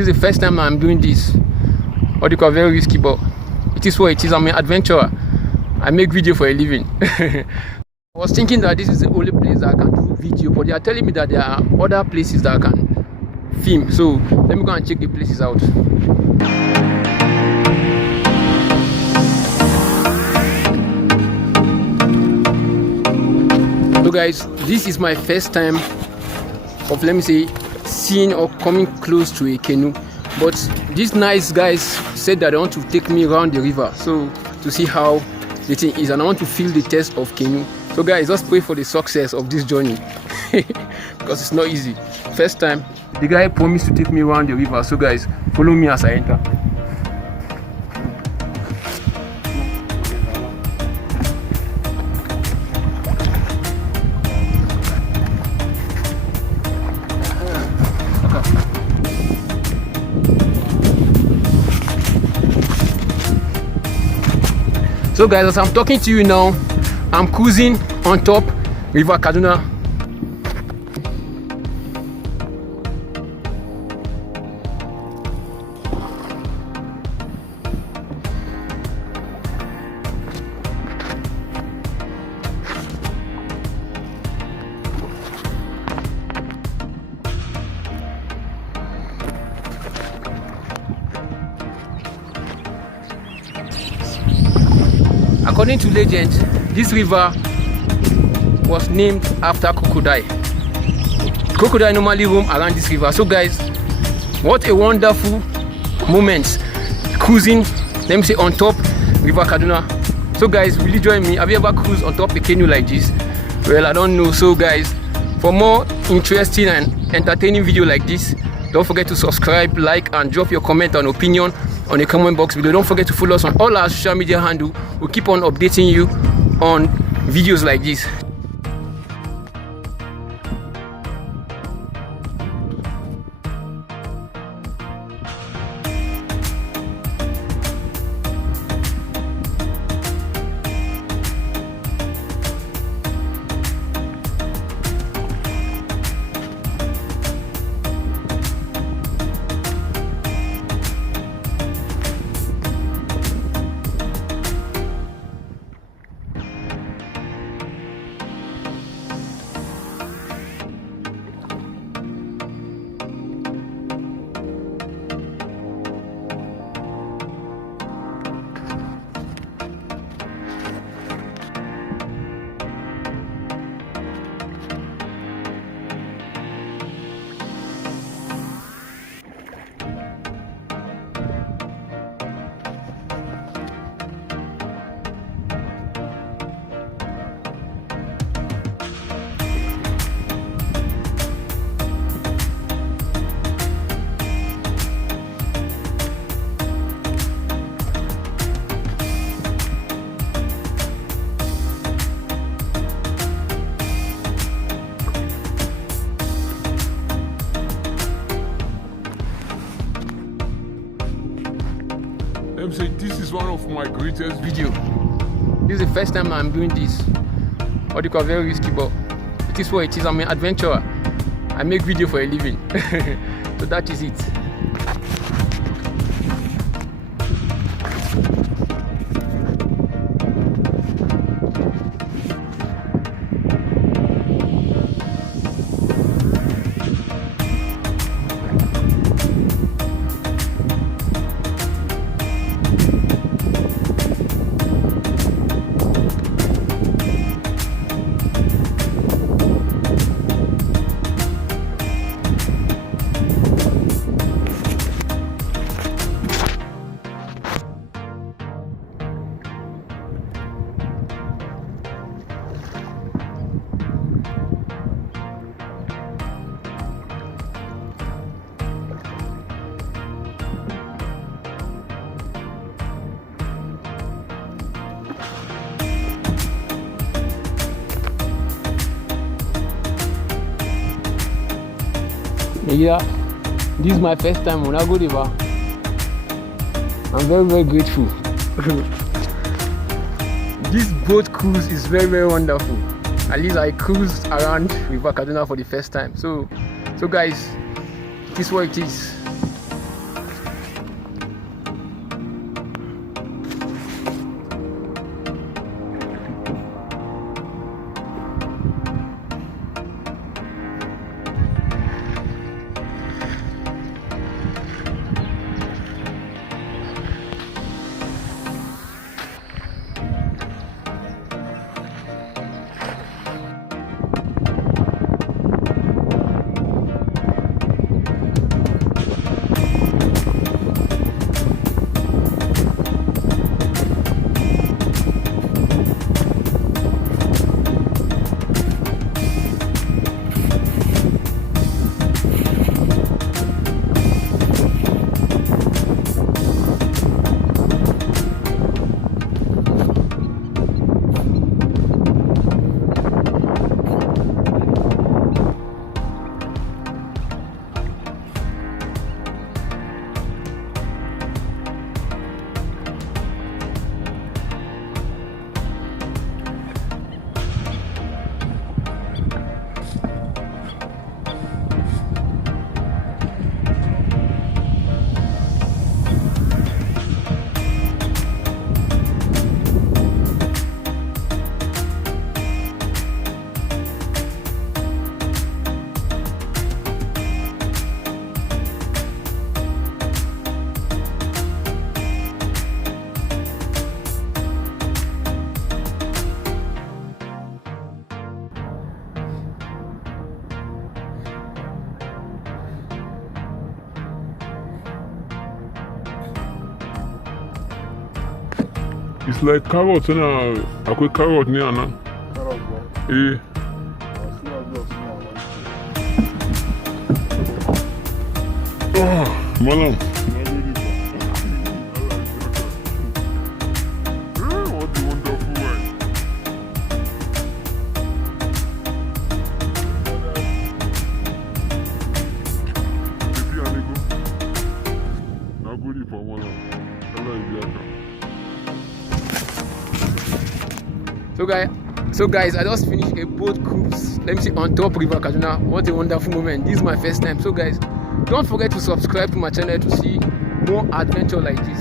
This is the first time I'm doing this. What you call very risky, but it is what it is. I'm an adventurer. I make video for a living. I was thinking that this is the only place that I can do video, but they are telling me that there are other places that I can film. So let me go and check the places out. So guys, this is my first time of, let me say, seeing or coming close to a canoe. But these nice guys said that they want to take me around the river, so to see how the thing is, and I want to feel the test of canoe. So guys, just pray for the success of this journey because it's not easy. First time. The guy promised to take me around the river, so guys, follow me as I enter. So guys, as I'm talking to you now, I'm cruising on top River Kaduna. According to legend, this river was named after crocodile. Crocodile normally roam around this river. So guys, what a wonderful moment cruising, let me say, on top River Kaduna. So guys, will you join me? Have you ever cruised on top a canoe like this? Well, I don't know. So guys, for more interesting and entertaining video like this, don't forget to subscribe, like, and drop your comment and opinion on the comment box below. Don't forget to follow us on all our social media handles. We'll keep on updating you on videos like this. Let me say, this is one of my greatest Video. This is the first time I'm doing this. What you call very risky, but it is what it is. I'm an adventurer. I make video for a living. So that is it. Yeah, this is my first time when I go river. I'm very grateful. This boat cruise is very wonderful. At least I cruised around River Kaduna for the first time. So guys, it is what it is. It's like carrot, akwai carrot ne a nan. Eh. Malam. What a wonderful wine. So guys, I just finished a boat cruise. Let me see, on top River Kaduna. What a wonderful moment. This is my first time. So guys, don't forget to subscribe to my channel to see more adventure like this.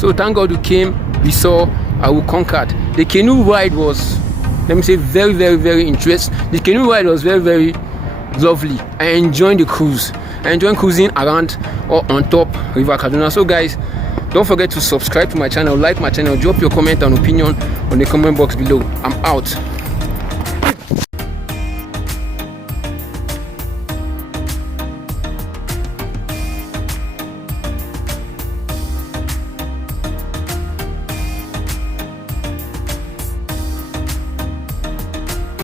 So thank God we came, we saw, and we conquered. The canoe ride was, let me say, very, very, very interesting. The canoe ride was very, very lovely. I enjoyed the cruise. I enjoyed cruising around or on top River Kaduna. So guys, don't forget to subscribe to my channel, like my channel, drop your comment and opinion on the comment box below. I'm out.